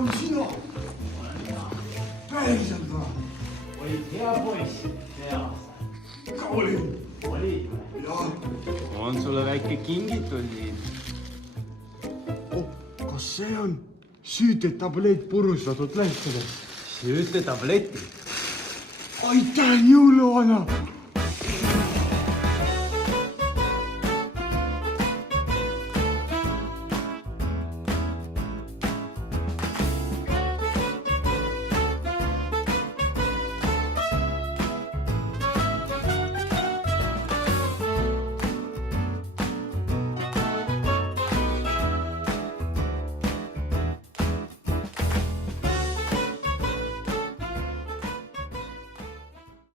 on sina. Päriselt või? Olid hea poiss see aasta. Ka olin. Olid või? Jah. On sulle väike kingitus siin. Kas see on süütetablett purustatud lehtedest? Süütetableti. Aitäh, jõuluvana!